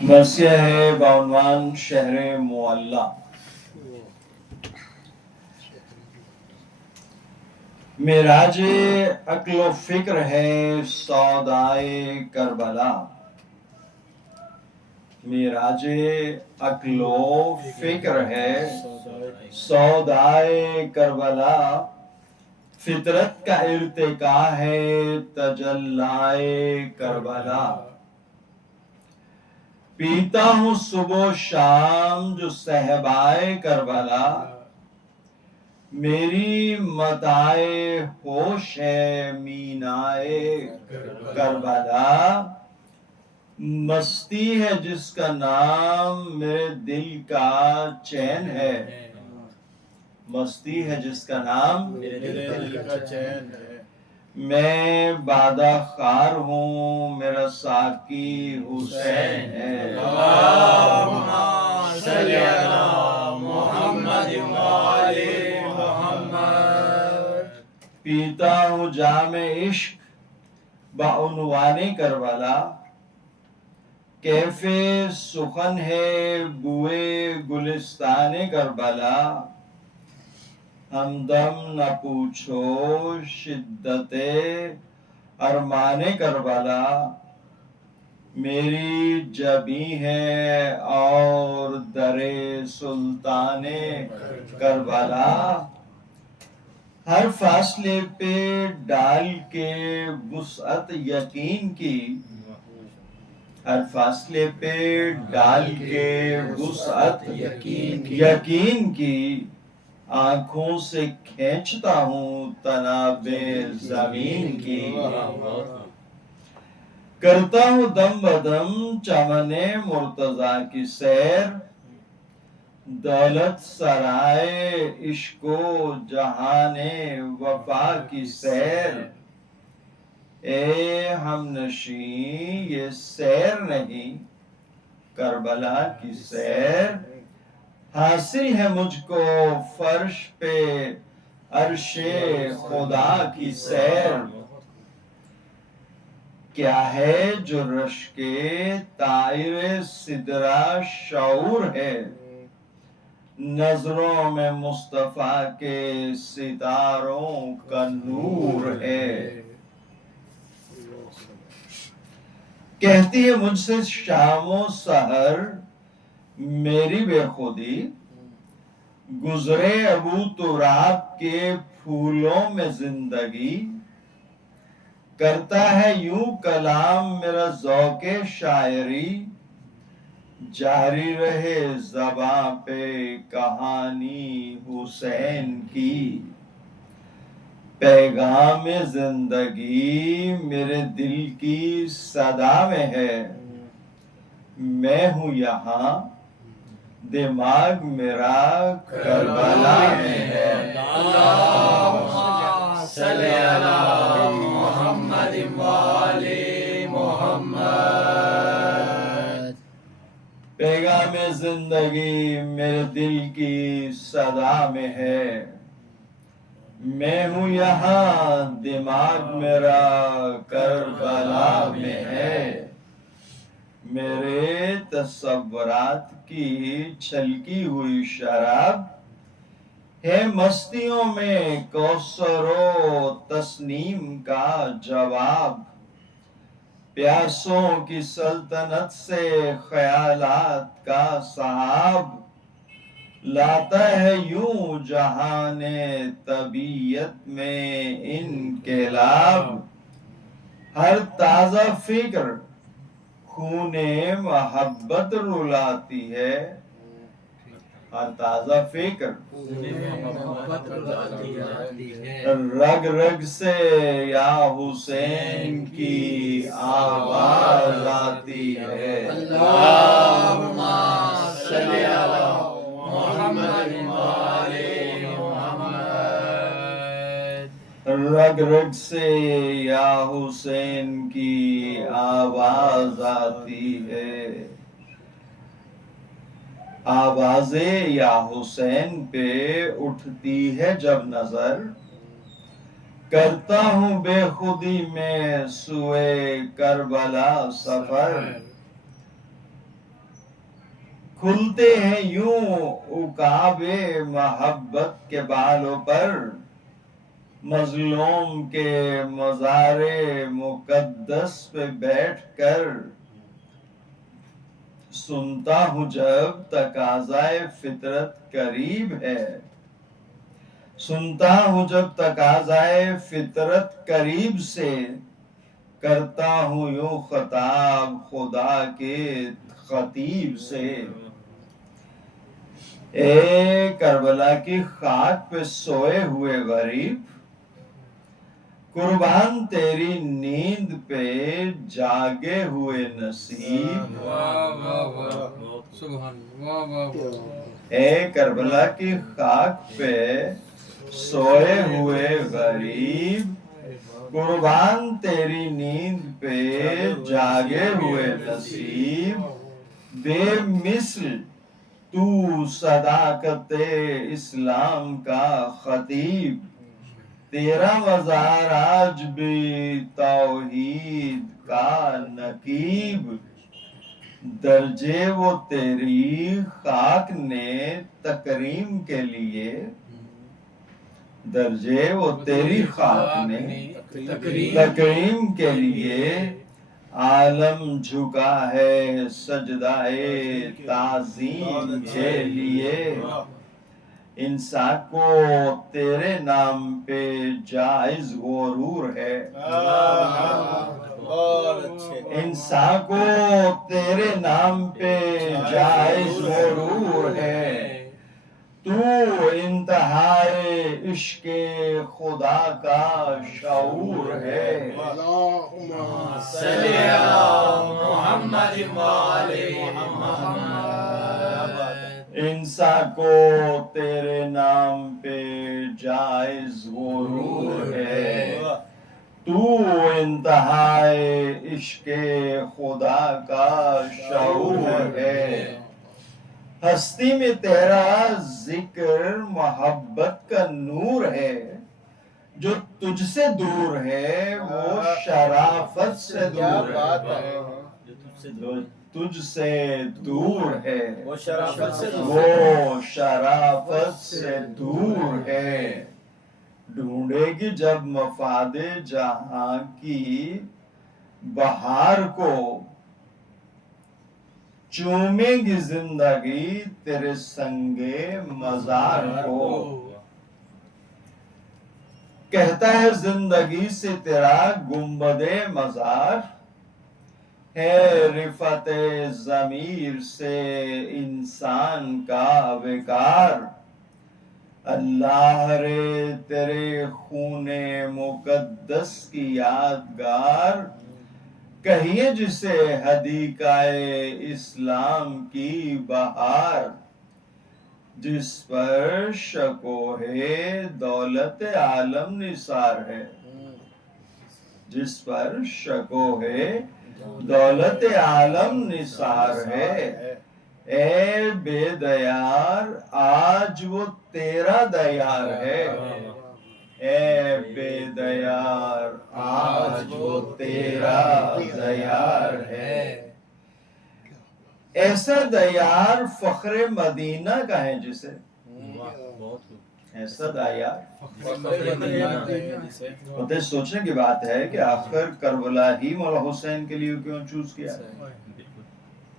مرثیہ ہے بعنوان شہر معلی۔ معراج عقل و فکر ہے سودائے کربلا۔ معراج عقل و فکر ہے سودائے کربلا۔ فطرت کا ارتقا ہے تجلائے کربلا۔ پیتا ہوں صبح و شام جو صہبائے کربلا۔ میری متاع ہوش ہے مینائے کربلا۔ مستی ہے جس کا نام میرے دل کا چین ہے۔ مستی ہے جس کا نام میرے دل کا چین ہے۔ میں بادہ خار ہوں میرا ساقی حسین ہے۔ اللہم صلی علی محمد وآل محمد۔ پیتا ہوں جام عشق بعنوان کربلا۔ کیف سخن ہے بوئے گلستان کربلا۔ ہمدم نہ پوچھو شدت ارمان کربلا۔ میری جبیں ہے اور در سلطان کربلا۔ ہر فاصلے پہ ڈال کے وسعت یقین کی۔ ہر فاصلے پہ ڈال کے وسعت یقین کی۔ آنکھوں سے کھینچتا ہوں تناب زمین کی۔ کرتا ہوں دم بدم چمن مرتضیٰ کی سیر۔ دولت سرائے عشق و جہان وفا کی سیر۔ اے ہم نشین یہ سیر نہیں کربلا کی سیر۔ حاصل ہے مجھ کو فرش پہ عرش خدا کی سیر۔ کیا ہے جو رشک طائر سدرہ شعور ہے۔ نظروں میں مصطفیٰ کے ستاروں کا نور ہے۔ کہتی ہے مجھ سے شام و سحر میری بے خودی۔ گزرے ابو تراب کے پھولوں میں زندگی۔ کرتا ہے یوں کلام میرا ذوق شاعری۔ جاری رہے زباں پہ کہانی حسین کی۔ پیغام زندگی میرے دل کی صدا میں ہے۔ میں ہوں یہاں دماغ میرا کربلا میں ہے۔ اللہم صلی علی محمد وآل محمد۔ پیغام زندگی میرے دل کی صدا میں ہے۔ میں ہوں یہاں دماغ میرا کربلا میں ہے۔ میرے تصورات کی چھلکی ہوئی شراب ہے مستیوں میں کوثر و تسنیم کا جواب۔ پیاسوں کی سلطنت سے خیالات کا سحاب لاتا ہے یوں جہان طبیعت میں انقلاب۔ ہر تازہ فکر خون محبت رلاتی ہے۔ ہر تازہ فکر محبت رلاتی ہے۔ رگ رگ سے یا حسین کی آواز آتی ہے۔ اللہم صلی علی محمد وآل محمد۔ رگ رگ سے یا حسین کی آواز آتی ہے۔ آواز یا حسین پہ اٹھتی ہے جب نظر۔ کرتا ہوں بے خودی میں سوئے کربلا سفر۔ کھلتے ہیں یوں عقابِ محبت کے بالوں پر، مظلوم کے مزار مقدس پہ بیٹھ کر سنتا ہوں جب تقاضائے فطرت قریب ہے، سنتا ہوں جب تقاضائے فطرت قریب سے، کرتا ہوں یوں خطاب خدا کے خطیب سے۔ اے کربلا کی خاک پہ سوئے ہوئے غریب، قربان تیری نیند پہ جاگے ہوئے نصیب۔ اے کربلا کی خاک پہ سوئے ہوئے غریب، قربان تیری نیند پہ جاگے ہوئے نصیب، بے مثل تو صداقت اسلام کا خطیب، تیرا مزار آج بھی توحید کا نقیب، درجے وہ تیری خاک نے تکریم کے لیے، درجے وہ تیری خاک نے تکریم کے لیے، عالم جھکا ہے سجدائے تعظیم کے لیے، انسان کو تیرے نام پہ جائز غرور ہے، انسان کو تیرے نام پہ جائز غرور ہے، تو انتہائے عشق خدا کا شعور ہے۔ صلی اللہ محمد وآل محمد۔ انسان کو تیرے نام پہ جائز غرور ہے، تو انتہائے عشق خدا کا شعور ہے، ہستی میں تیرا ذکر محبت کا نور ہے، جو تجھ سے دور ہے وہ شرافت سے دور ہے، جو تجھ سے دور ہے وہ شرافت سے دور ہے، ڈھونڈے گی جب مفاد جہاں کی بہار کو، چومے گی زندگی تیرے سنگ مزار کو، کہتا ہے زندگی سے تیرا گنبد مزار، ہے رفعت ضمیر سے انسان کا وقار، اللہ رے تیرے خون مقدس کی یادگار، کہیے جسے حدیقۂ اسلام کی بہار، جس پر شکوہ دولت عالم نثار ہے، جس پر شکوہ دولت عالم نثار ہے، اے بے دیار آج وہ تیرا دیار ہے، اے بے دیار آج وہ تیرا دیار ہے، ایسا دیار فخر مدینہ کا ہے جسے، ایسا دیار ہوتے سوچنے کی بات ہے کہ آخر کربلا ہی مولا حسین کے لیے کیوں چوز کیا،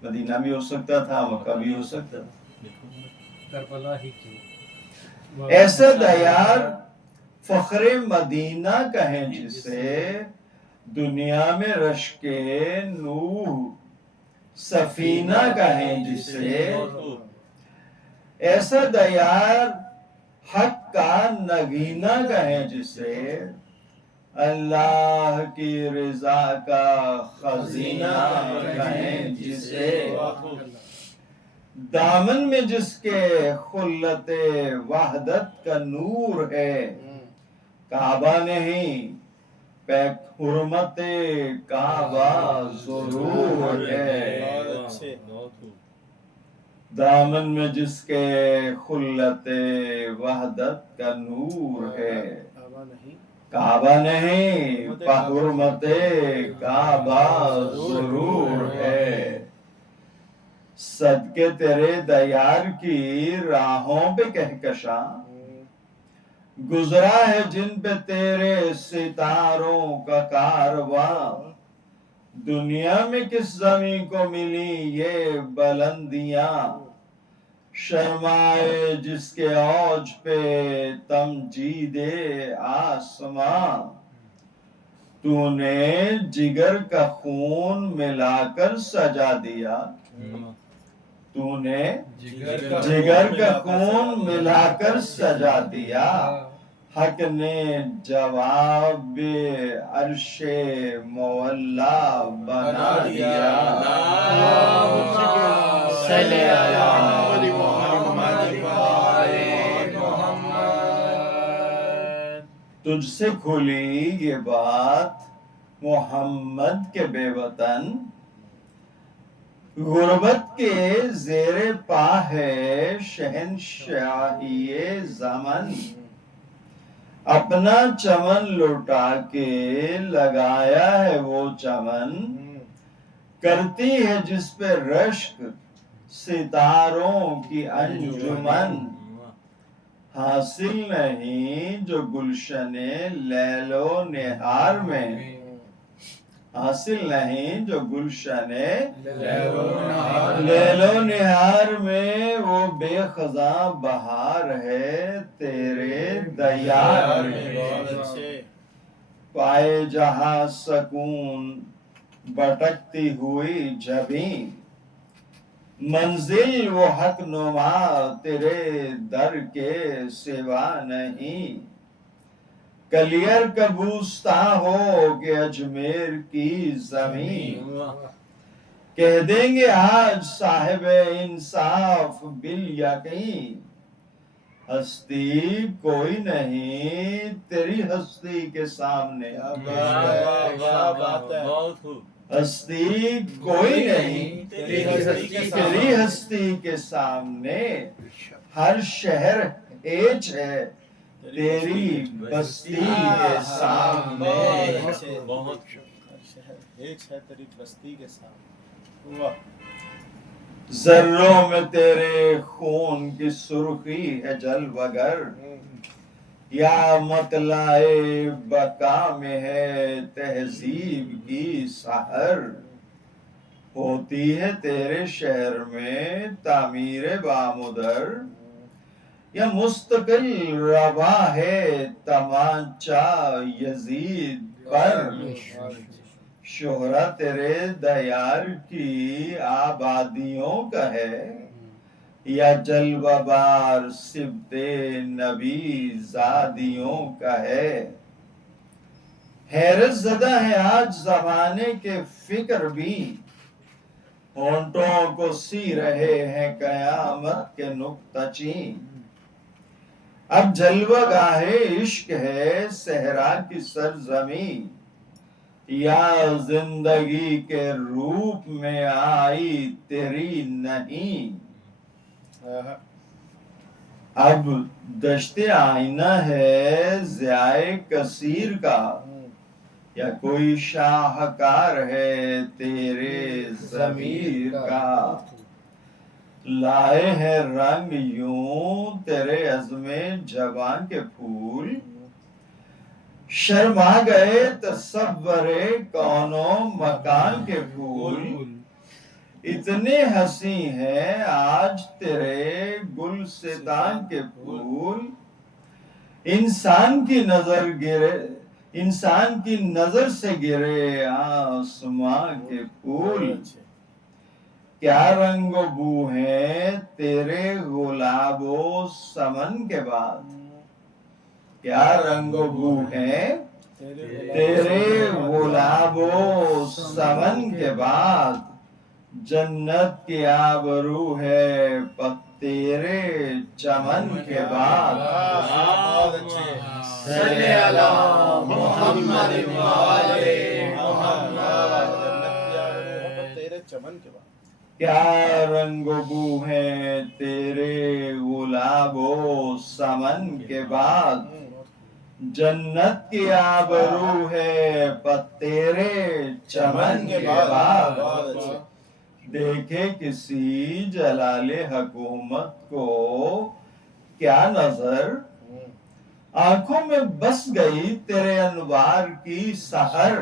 مدینہ بھی ہو سکتا تھا، مکہ بھی ہو سکتا تھا، کربلا ہی کیوں، ایسا دیار فخر مدینہ کہیں جسے، دنیا میں رشک نوح سفینہ کہیں جسے، ایسا دیار حق کا نگینہ کہیں جسے، اللہ کی رضا کا خزینہ کہیں جسے، دامن میں جس کے خلت وحدت کا نور ہے، کعبہ نہیں پیک حرمت کعبہ ضرور ہے، دامن میں جس کے خلت وحدت کا نور ہے، کعبہ نہیں حرمت کعبہ ضرور ہے، صدقے تیرے دیار کی راہوں پہ کہکشاں گزرا ہے جن پہ تیرے ستاروں کا کارواں دنیا میں کس زمین کو ملی یہ بلندیاں شرمائے جس کے اوج پہ تمجید آسماں تو نے جگر کا خون ملا کر سجا دیا تو نے جگر کا خون ملا کر سجا دیا حق نے جواب عرش مولا بنا دیا صلی اللہ محمد محمد تجھ سے کھلی یہ بات محمد کے بے وطن غربت کے زیر پا ہے شہنشاہی زمن اپنا چمن لوٹا کے لگایا ہے وہ چمن کرتی ہے جس پہ رشک ستاروں کی انجمن حاصل نہیں جو گلشن لیل و نہار میں حاصل نہیں جو گلشن لیل و نہار میں وہ بے خزاں بہار ہے تیرے دیار میں پائے جہاں سکون بھٹکتی ہوئی جبیں منزل وہ حق نما تیرے در کے سوا نہیں کلیر کبوستہ ہو کہ اجمیر کی زمین کہہ دیں گے آج صاحب انصاف بالیقین ہستی کوئی نہیں تیری ہستی کے سامنے ہستی کوئی نہیں تیری ہستی کے سامنے ہر شہر ایچ ہے تیری بستی کے سامنے ذروں میں تیرے خون کی سرخی ہے جلوہ گر یا مطلع بقا میں ہے تہذیب کی سحر ہوتی ہے تیرے شہر میں تعمیر بامدر یا مستقل روا ہے تمانچہ یزید پر شہرت تیرے دیار کی آبادیوں کا ہے یا جلوہ بار سبت نبی زادیوں کا ہے حیرت زدہ ہے آج زمانے کے فکر بھی ہونٹوں کو سی رہے ہیں قیامت کے نکتہ چین اب جلوہ گاہ عشق ہے صحرا کی سرزمین یا زندگی کے روپ میں آئی تیری نہیں اب دشت آئینہ ہے ضیاء کثیر کا یا کوئی شاہکار ہے تیرے ضمیر کا لائے ہیں رنگ یوں تیرے عزم جوان کے پھول شرما گئے تصور کون و مکان کے پھول اتنے حسین ہیں آج تیرے گلستان کے پھول انسان کی نظر سے گرے آسمان کے پھول کیا رنگ و بو ہے تیرے گلاب و سمن کے بعد کیا رنگ و بو ہے تیرے گلاب و سمن کے بعد جنت کی آبرو ہے تیرے چمن کے بعد صلی اللہ محمد تیرے چمن کے بعد کیا رنگ و بو ہے تیرے گلاب و سمن کے بعد جنت کی آبرو ہے تیرے چمن کے بعد دیکھے کسی جلال حکومت کو کیا نظر، آنکھوں میں بس گئی تیرے انوار کی سحر،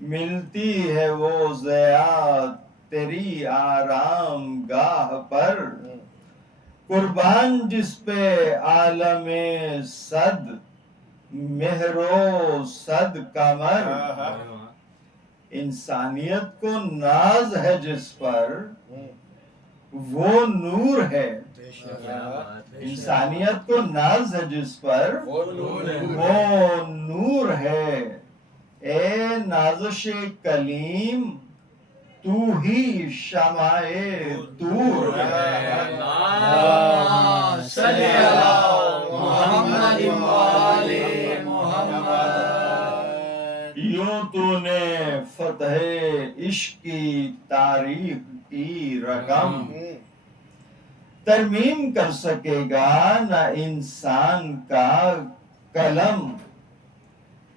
ملتی ہے وہ ضیاء تیری آرام گاہ پر، قربان جس پہ عالم صد مہر و صد قمر، انسانیت کو ناز ہے جس پر وہ نور ہے، انسانیت کو ناز ہے جس پر وہ نور ہے، اے نازش کلیم تو ہی شمع دور ہے۔ صلی اللہ محمد وآلِ محمد۔ یوں تو نے فتح عشق کی تاریخ کی رقم ترمیم کر سکے گا نہ انسان کا قلم،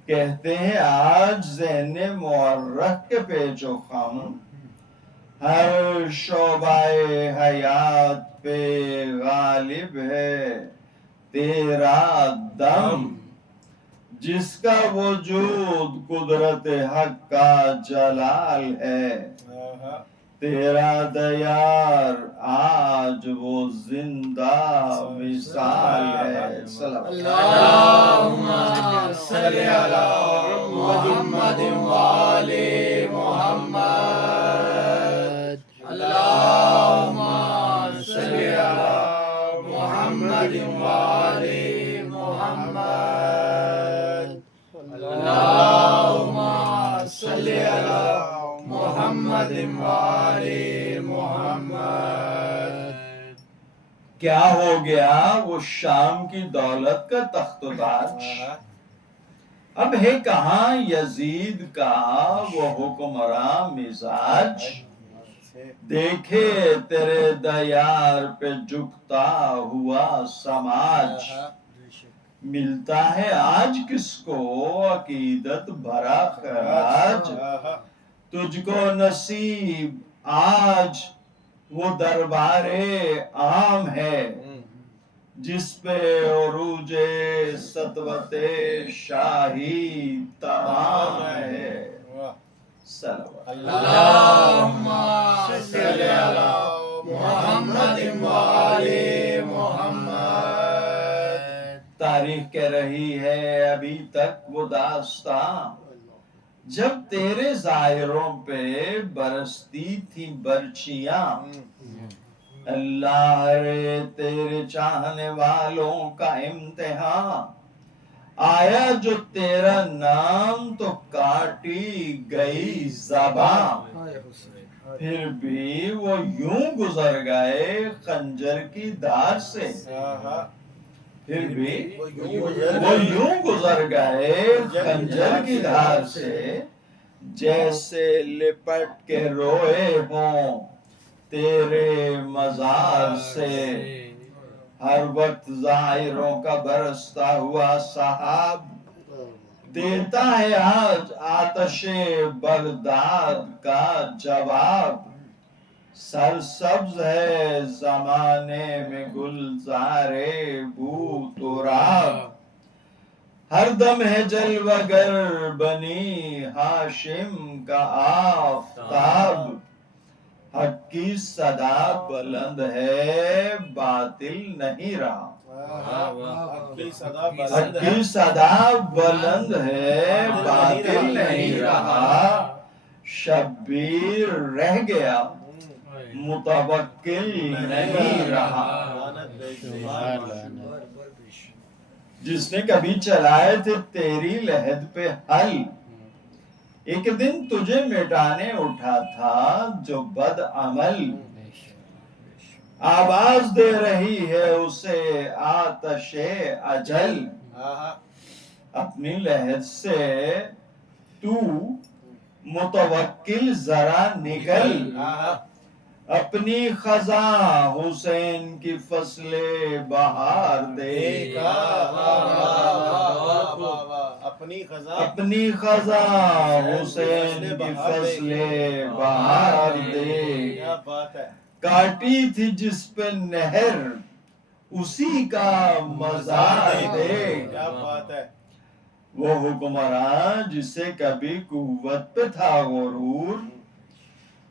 کہتے ہیں آج ذہن مورخ کے پیچ و خم، ہر شعبہ حیات پہ غالب ہے تیرا دم، جس کا وجود قدرت حق کا جلال ہے، تیرا دیار آج وہ زندہ مثال ہے۔ اللہم صلی علی محمد وآلِ محمد۔ اللہم صلی علی محمد وآلِ محمد۔ اللہم صلی علی محمد وآلِ محمد۔ کیا ہو گیا وہ شام کی دولت کا تخت و تاج، اب ہے کہاں یزید کا وہ حکمراں مزاج، دیکھے تیرے دیار پہ جھکتا ہوا سماج، ملتا ہے آج کس کو عقیدت بھرا خراج، تجھ کو نصیب آج وہ دربار عام ہے، جس پہ عروج سطوت شاہی تمام ہے۔ اللہم صلی علی محمد وآلِ محمد۔ تاریخ کہہ رہی ہے ابھی تک وہ داستان، جب تیرے ظاہروں پہ برستی تھی برچیاں، اللہ رے تیرے چاہنے والوں کا امتحان، آیا جو تیرا نام تو کاٹی گئی زبان، پھر بھی وہ یوں گزر گئے خنجر کی دھار سے، پھر بھی وہ یوں گزر گئے خنجر کی دھار سے، جیسے لپٹ کے روئے ہوں تیرے مزار سے، ہر وقت ظاہروں کا برستا ہوا سحاب، دیتا ہے آج آتش بغداد کا جواب، سرسبز ہے زمانے میں گلزار بو تراب، ہر دم ہے جلوہ گر بنی ہاشم کا آفتاب، حق کی صدا بلند ہے باطل نہیں رہا، حق کی صدا بلند ہے باطل نہیں رہا، شبیر رہ گیا متوکل نہیں رہا، جس نے کبھی چلائے تھے تیری لحد پہ حل، ایک دن تجھے مٹانے اٹھا تھا جو بد عمل، آواز دے رہی ہے اسے آتش اجل، اپنی لحد سے تو متوکل ذرا نکل، اپنی خزاں حسین کی فصل بہار دیکھ، اپنی خزاں حسین کی فصل بہار دے. کیا بات ہے. کاٹی تھی جس پہ نہر اسی کا مزار دے. کیا بات ہے. وہ حکمراں جسے کبھی قوت پہ تھا غرور،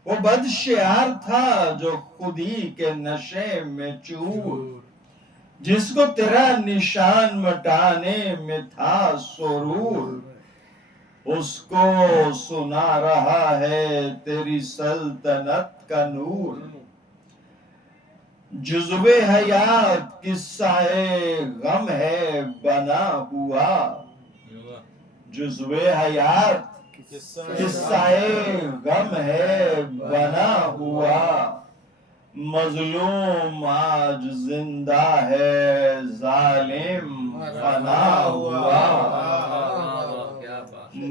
وہ بد شعار تھا جو خودی کے نشے میں چور، جس کو تیرا نشان مٹانے میں تھا سرور، اس کو سنا رہا ہے تیری سلطنت کا نور. جزو حیات قصہ غم ہے بنا ہوا، جزو حیات قصہ غم ہے بنا ہوا، مظلوم آج زندہ ہے ظالم فنا ہوا.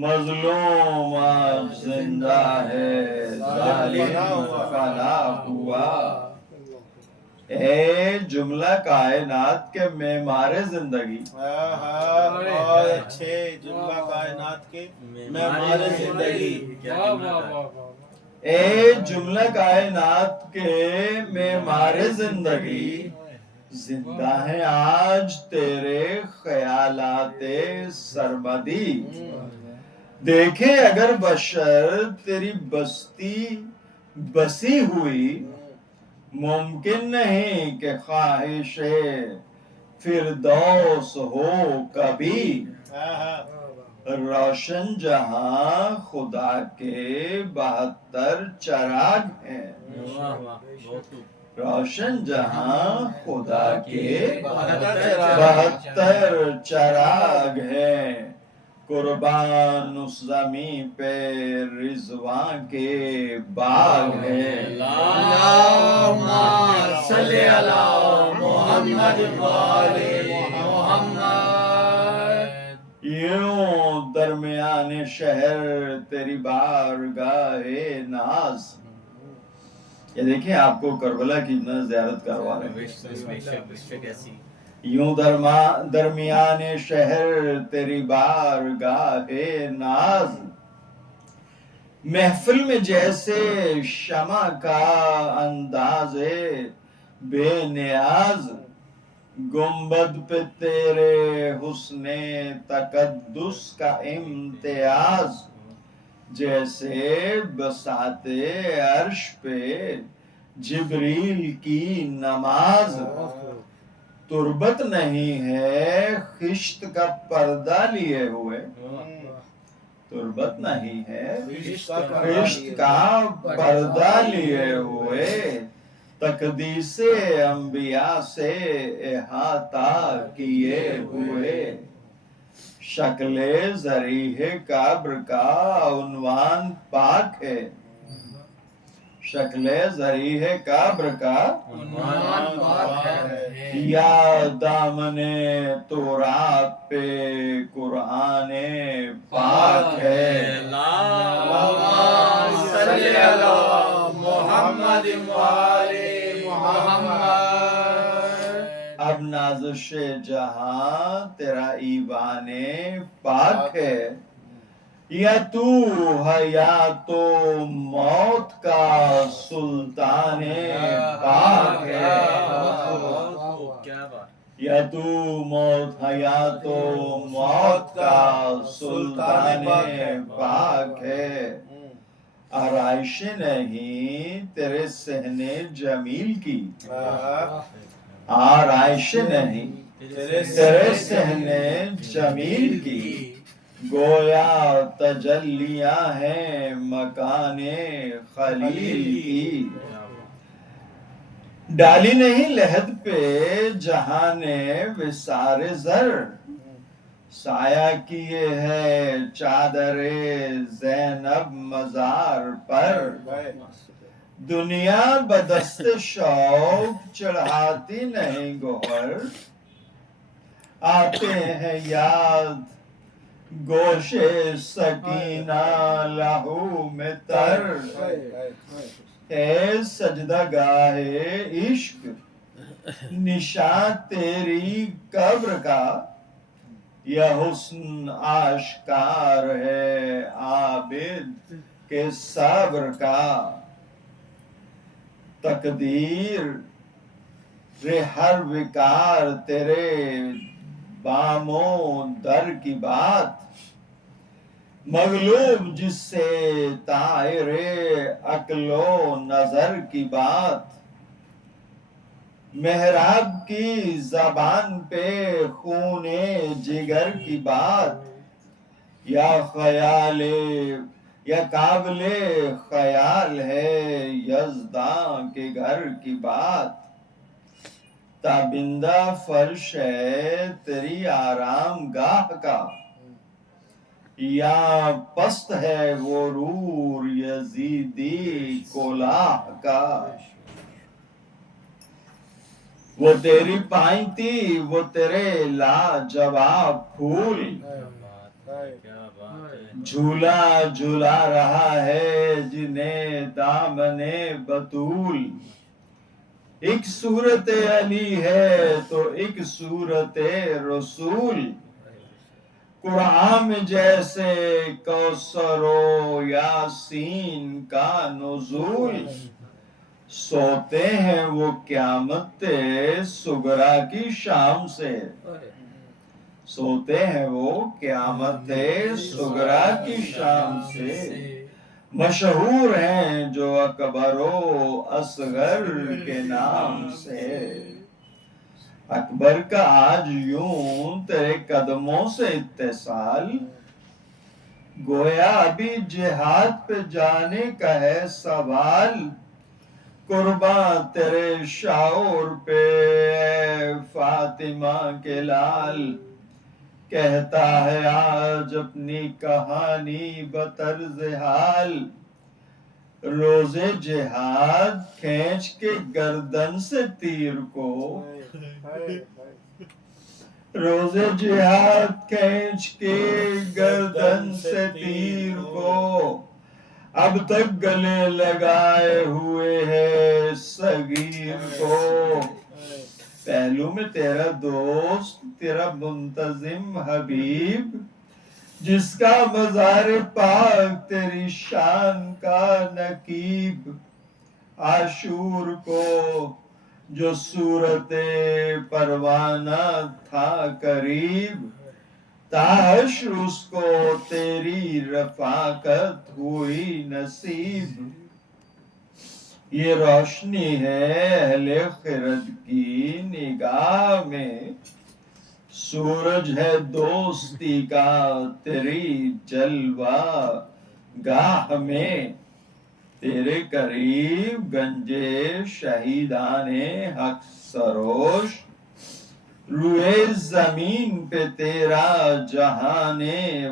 مظلوم آج زندہ ہے ظالم فنا ہوا. اے جملہ کائنات کے معمار زندگی، بہت اچھے. جملہ کائنات کے معمار زندگی. اے جملہ کائنات کے معمار زندگی، زندہ ہیں آج تیرے خیالات سرمدی. دیکھے اگر بشر تیری بستی بسی ہوئی، ممکن نہیں کہ خواہش فردوس ہو کبھی. روشن جہاں خدا کے 72 چراغ ہیں، روشن جہاں خدا کے 72 چراغ ہیں. قربان اس زمین پہ رضوان کے باغ ہیں. اللہم صلی علی محمد وآل محمد. یوں درمیان شہر تیری بارگاہ ناز. یہ دیکھیں آپ کو کربلا کی اتنا زیارت کروا رہے ہیں. یوں درمیان شہر تیری بارگاہ ناز، محفل میں جیسے شمع کا انداز بے نیاز. گنبد پہ تیرے حسن تقدس کا امتیاز، جیسے بساط عرش پہ جبریل کی نماز. تربت نہیں ہے خشت کا پردہ لیے ہوئے، تربت نہیں ہے خشت کا پردہ لیے ہوئے، تقدیس انبیاء سے احاطہ کیے ہوئے. شکل ضریح قبر کا عنوان پاک ہے، شکل ضریح قبر کا عنوان پاک ہے. یا دامن تورات پہ قرآن پاک ہے. اللہم صلی علی محمد وآل محمد. اب نازش جہاں تیرا ایوان پاک ہے، یا تو حیات و موت کا سلطان پاک ہے. یا تو موت حیات و موت کا سلطان پاک ہے. آرائش نہیں تیرے صحن جمیل کی، آرائش نہیں تیرے صحن جمیل کی، گویا تجلیاں ہیں مکان خلیل کی. ڈالی نہیں لحد پہ جہان وثار زر، سایہ کیے ہے چادر زینب مزار پر. دنیا بدست شوق چڑھاتی نہیں گوہر، آتے ہیں یاد گوش سکینہ لہو میں تر. اے سجدہ گاہ عشق نشان تیری قبر کا، یہ حسن آشکار ہے عابد کے صبر کا، تقدیر ہر وکار تیرے باموں در کی بات، مغلوب جس سے طائر عقل و نظر کی بات، محراب کی زبان پہ خون جگر کی بات، یا خیال یا قابل خیال ہے یزداں کے گھر کی بات، تابندہ فرش ہے تیری آرام گاہ کا، یا پست ہے وہ رور یزیدی کولاہ کا، وہ تیری پائنتی وہ تیرے لاجواب پھول، جھولا جھولا رہا ہے جنہیں دامن بطول، ایک صورت علی ہے تو ایک صورت رسول، قرآن میں جیسے کوثر و یاسین کا نزول، سوتے ہیں وہ قیامت صغریٰ کی شام سے، سوتے ہیں وہ قیامت صغریٰ کی شام سے، مشہور ہیں جو اکبر و اصغر کے نام سے، اکبر کا آج یوں تیرے قدموں سے اتصال، گویا ابھی جہاد پہ جانے کا ہے سوال، قرباں تیرے شعور پہ اے فاطمہ کے لال، کہتا ہے آج اپنی کہانی بطرز حال، روز جہاد کھینچ کے گردن سے تیر کو، روز جہاد کھینچ کے گردن سے تیر کو، اب تک گلے لگائے ہوئے ہے صغیر کو، پہلو میں تیرا دوست تیرا منتظم حبیب، جس کا مزار پاک تیری شان کا نقیب، عاشور کو جو صورت پروانہ تھا قریب، تاحشر اس کو تیری رفاقت ہوئی نصیب، یہ روشنی ہے اہل خرد کی نگاہ میں، سورج ہے دوستی کا تیری جلوہ گاہ میں، تیرے قریب گنجے شہیدان حق سروش، روئے زمین پہ تیرا جہان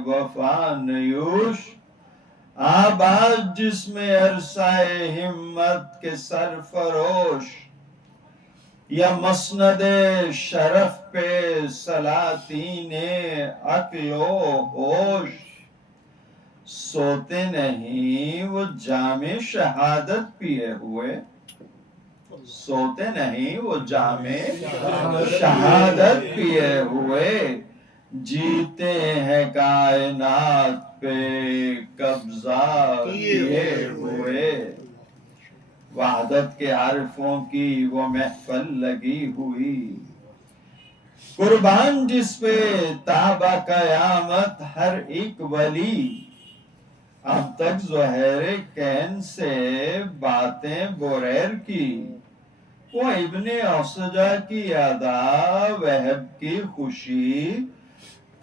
وفا نیوش، آباد جس میں عرصہ ہمت کے سرفروش، یا مسند شرف پہ سلاطین عقل و ہوش، سوتے نہیں وہ جام شہادت پیے ہوئے، سوتے نہیں وہ جام شہادت پیے ہوئے، جیتے ہیں کائنات پہ قبضہ کیے ہوئے، وحدت کے عارفوں کی وہ محفل لگی ہوئی، قربان جس پہ تابہ قیامت ہر ایک ولی، اب تک زہیر کین سے باتیں بریر کی، وہ ابن اوسجا کی ادا وہب کی خوشی،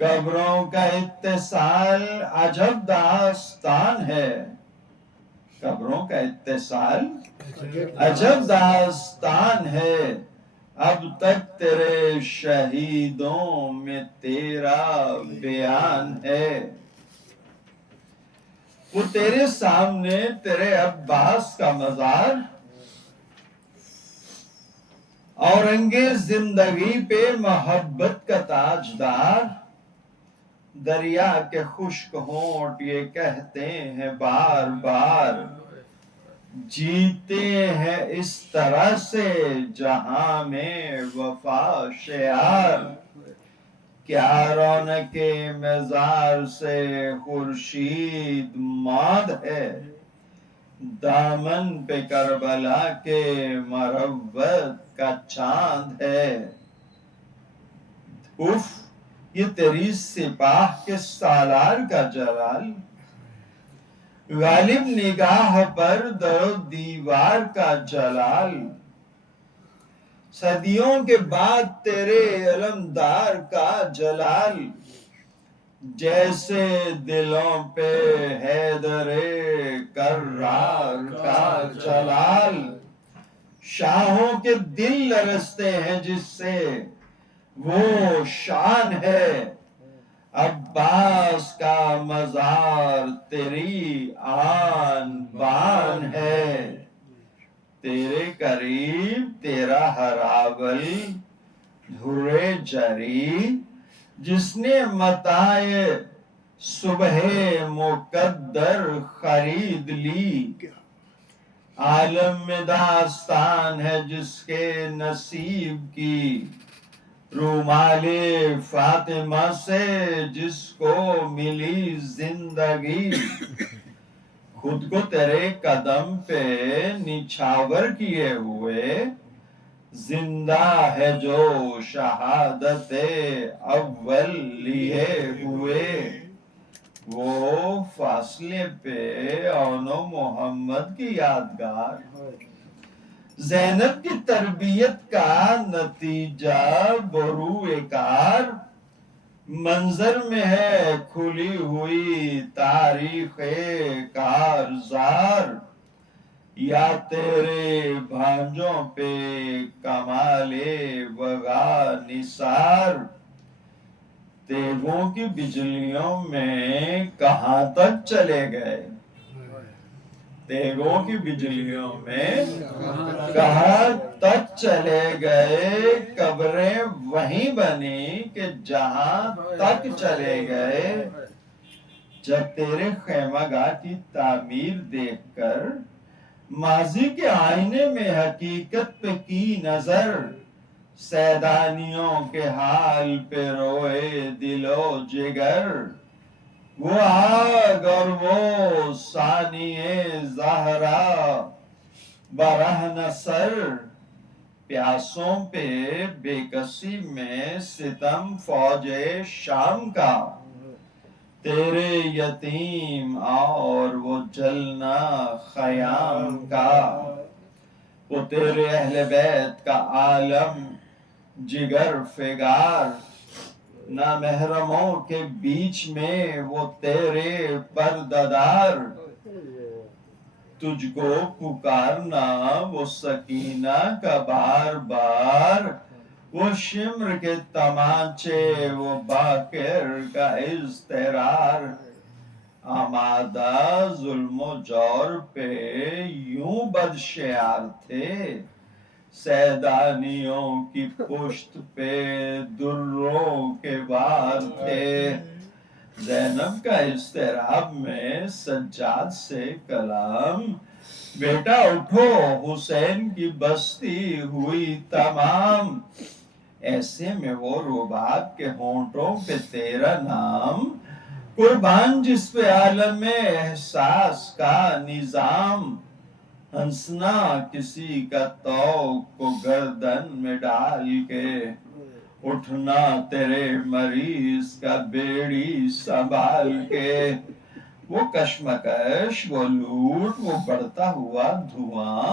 قبروں کا اتصال عجب داستان ہے، قبروں کا اتصال عجب داستان ہے، اب تک تیرے شہیدوں میں تیرا بیان ہے، وہ تیرے سامنے تیرے عباس کا مزار، اورنگ زندگی پہ محبت کا تاجدار، دریا کے خشک ہونٹ یہ کہتے ہیں بار بار، جیتے ہیں اس طرح سے جہاں میں وفا شعار، کیا رونق مزار سے خورشید ماند ہے، دامن پہ کربلا کے مروت کا چاند ہے۔ اف یہ تیری سپاہ کے سالار کا جلال، غالب نگاہ پر در و دیوار کا جلال، صدیوں کے بعد تیرے علمدار کا جلال، جیسے دلوں پہ حیدر کرار کا جلال۔ شاہوں کے دل لرزتے ہیں جس سے وہ شان ہے، عباس کا مزار تیری آن بان ہے۔ تیرے قریب تیرا ہراول دھرے جری، جس نے متاع صبح مقدر خرید لی، عالم میں داستان ہے جس کے نصیب کی، رومال فاطمہ سے جس کو ملی زندگی، خود کو تیرے قدم پہ نچھاور کیے ہوئے، زندہ ہے جو شہادت اول لیے ہوئے۔ وہ فاصلے پہ اون و محمد کی یادگار، زینب کی تربیت کا نتیجہ بروئے کار، منظر میں ہے کھلی ہوئی تاریخ کارزار، یا تیرے بھانجوں پہ کمال وغا نثار۔ تیغوں کی بجلیوں میں کہاں تک چلے گئے، تیغوں کی بجلیوں میں کہاں تک چلے گئے، قبریں وہیں بنی کہ جہاں تک چلے گئے۔ جب تیرے خیمہ گاہ کی تعمیر دیکھ کر ماضی کے آئینے میں حقیقت پہ کی نظر، سیدانیوں کے حال پہ روئے دل و جگر، وہ آگ اور وہ ثانی زہرا برہنہ سر، پیاسوں پہ بے کسی میں ستم فوج شام کا، تیرے یتیم اور وہ جلنا خیام کا، وہ تیرے اہل بیت کا عالم جگر فگار، نامحرموں کے بیچ میں وہ تیرے پردہ، تجھ کو پکارنا وہ سکینہ کا بار بار، وہ شمر کے تمانچے وہ باقر کا اضطرار، آمادہ ظلم و جور پہ یوں بدشیار تھے، سیدانیوں کی پشت پہ دروں کے وار تھے۔ زینب کا اضطراب میں سجاد سے کلام، بیٹا اٹھو حسین کی بستی ہوئی تمام، ایسے میں وہ رباب کے ہونٹوں پہ تیرا نام، قربان جس پہ عالم احساس کا نظام، ہنسنا کسی کا طوق کو گردن میں ڈال کے، اٹھنا تیرے مریض کا بیڑی سنبھال کے، وہ کشمکش وہ لوٹ وہ بڑھتا ہوا دھواں،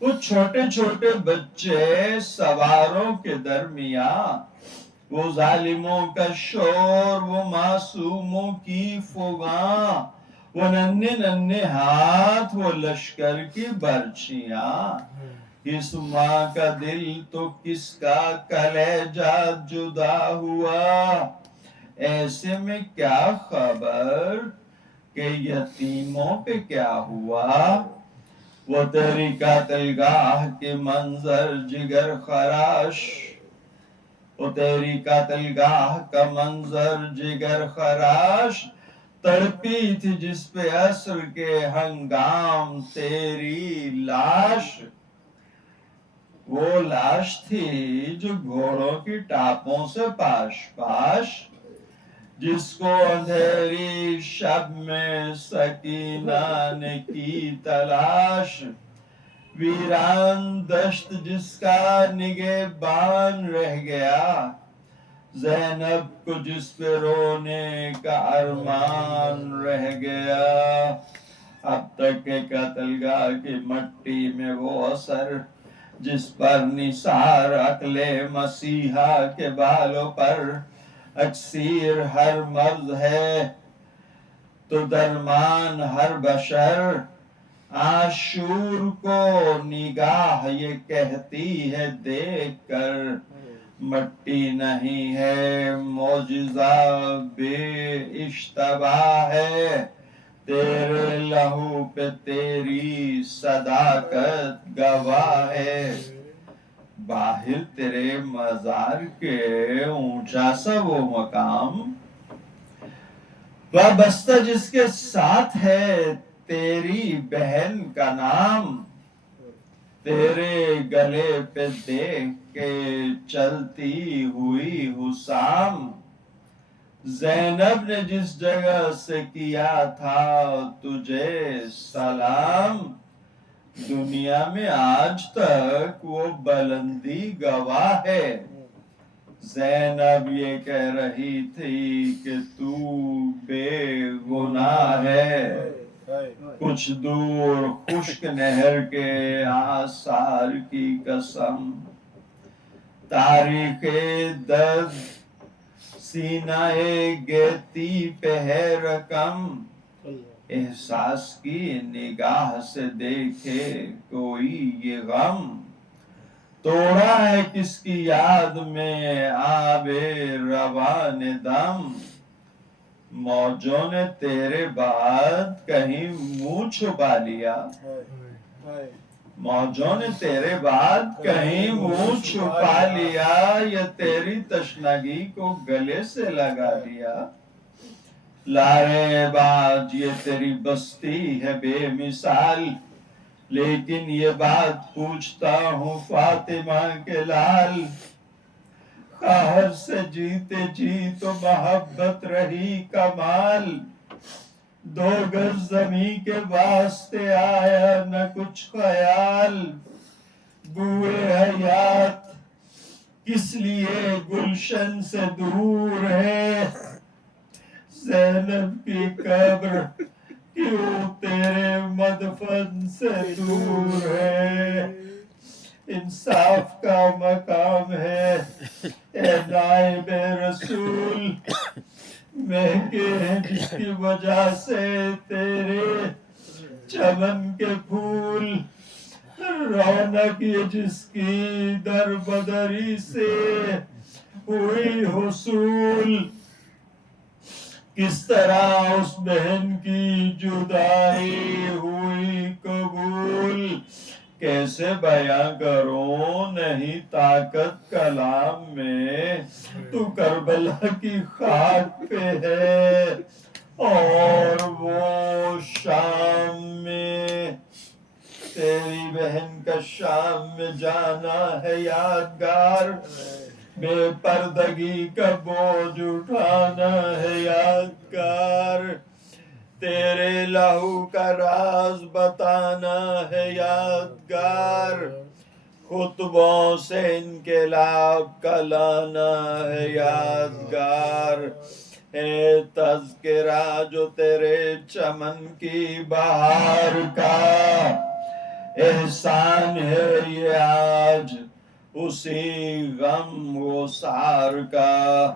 وہ چھوٹے چھوٹے بچے سواروں کے درمیان، وہ ظالموں کا شور وہ معصوموں کی فغاں، وہ ننھے ننھے ہاتھ وہ لشکر کی برچیاں، کس ماں کا دل تو کس کا کلیجہ جدا ہوا، ایسے میں کیا خبر کہ یتیموں پہ کیا ہوا، وہ تیری قاتل گاہ کے منظر جگر خراش، وہ تیری قاتل گاہ کا منظر جگر خراش، تڑپی تھی جس پہ عصر کے ہنگام تیری لاش، وہ لاش تھی جو گھوڑوں کی ٹاپوں سے پاش پاش، جس کو اندھیری شب میں سکینہ نے کی تلاش، ویران دشت جس کا نگہبان رہ گیا، زینب کو جس پہ رونے کا ارمان رہ گیا۔ اب تک کے قتل گاہ کی مٹی میں وہ اثر جس پر نثار عقل مسیحا کے بالوں پر اکسیر ہر مرض ہے تو درمان ہر بشر، عاشور کو نگاہ یہ کہتی ہے دیکھ کر، مٹی نہیں ہے معجزہ بے اشتباہ ہے، تیرے لہو پہ تیری صداقت گواہ ہے۔ باہر تیرے مزار کے اونچا سا وہ مقام، وابستہ جس کے ساتھ ہے تیری بہن کا نام، تیرے گلے پہ دیکھ کے چلتی ہوئی حسام، زینب نے جس جگہ سے کیا تھا تجھے سلام، دنیا میں آج تک وہ بلندی گواہ ہے، زینب یہ کہہ رہی تھی کہ تو بے گناہ ہے، کچھ دور خشک نہر کے آثار کی قسم، تاریخ درد سینہ گیتی پہ ہے رقم، احساس کی نگاہ سے دیکھے کوئی یہ غم، توڑا ہے کس کی یاد میں آب روان دم، موجوں نے تیرے بعد کہیں منہ چھپا لیا، موجوں نے تیرے بعد کہیں منہ چھپا لیا، یا تیری تشنگی کو گلے سے لگا لیا، لارے باج یہ تیری بستی ہے بے مثال، لیکن یہ بات پوچھتا ہوں فاطمہ کے لال، قہر سے جیتے جی تو محبت رہی کمال، دو گز زمین کے واسطے آیا نہ کچھ خیال، بوئے حیات کس لیے گلشن سے دور ہے، زینب کی قبر کیوں تیرے مدفن سے دور ہے، انصاف کا مقام ہے اے نائب رسول، مہکے ہیں جس کی وجہ سے تیرے چمن کے پھول، رونق یہ جس کی در بدری سے ہوئی حصول، کس طرح اس بہن کی جدائی ہوئی قبول، کیسے بیاں کروں نہیں طاقت کلام میں، تو کربلا کی خاک پہ ہے اور وہ شام میں، تیری بہن کا شام میں جانا ہے یادگار، بے پردگی کا بوجھ اٹھانا ہے یادگار، تیرے لہو کا راز بتانا ہے یادگار، خطبوں سے انقلاب کا لانا ہے یادگار، اے تذکرہ جو تیرے چمن کی بہار کا، احسان ہے یہ آج اسی غم گسار کا،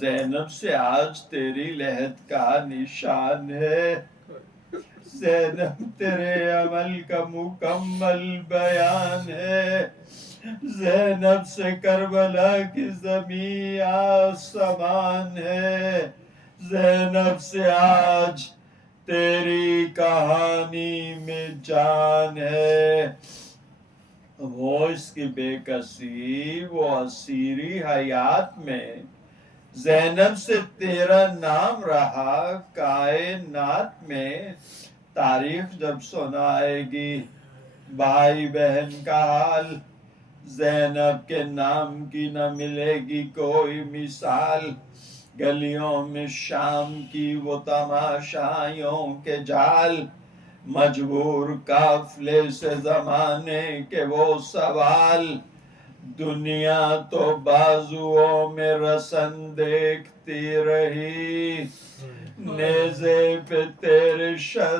زینب سے آج تیری لہد کا نشان ہے، زینب تیرے عمل کا مکمل بیان ہے، زینب سے کربلا کی زمین آسمان ہے، زینب سے آج تیری کہانی میں جان ہے، وہ اس کی بے کسی وہ اسیری حیات میں، زینب سے تیرا نام رہا کائنات میں، تاریخ جب سنائے گی بھائی بہن کا حال، زینب کے نام کی نہ ملے گی کوئی مثال، گلیوں میں شام کی وہ تماشائیوں کے جال، مجبور قافلے سے زمانے کے وہ سوال، دنیا تو بازوؤں میں رسن دیکھتی رہی، نیزے پہ تیرے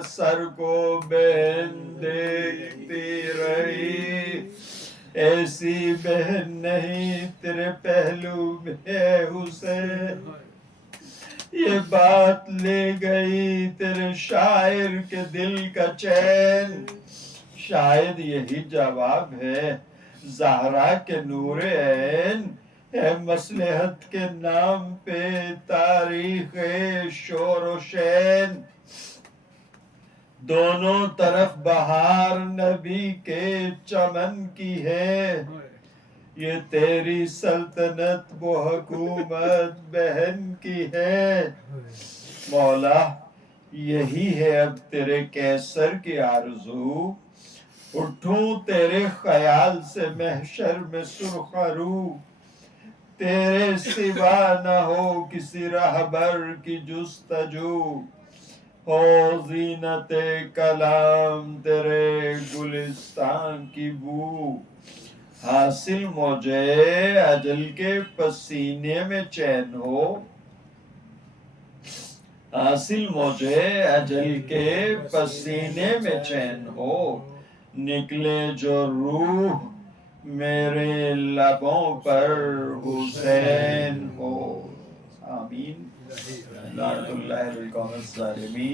سر کو بہن دیکھتی رہی، ایسی بہن نہیں تیرے پہلو میں حسین، یہ بات لے گئی تیرے شاعر کے دل کا چین، شاید یہی جواب ہے زہرا کے نور عین، ہے مصلحت کے نام پہ تاریخ شور و شین، دونوں طرف بہار نبی کے چمن کی ہے، یہ تیری سلطنت وہ حکومت بہن کی ہے، مولا یہی ہے اب تیرے کیسر کی آرزو، اٹھوں تیرے خیال سے محشر میں سرخ رو، تیرے سوا نہ ہو کسی رہبر کی جستجو، ہو زینت کلام تیرے گلستان کی بو، حاصل موجے اجل کے پسینے میں چین ہو، حاصل موجے اجل کے پسینے میں چین ہو، نکلے جو روح میرے لبوں پر حسین ہو، آمین، لعنت اللہ علی القوم الظالمین۔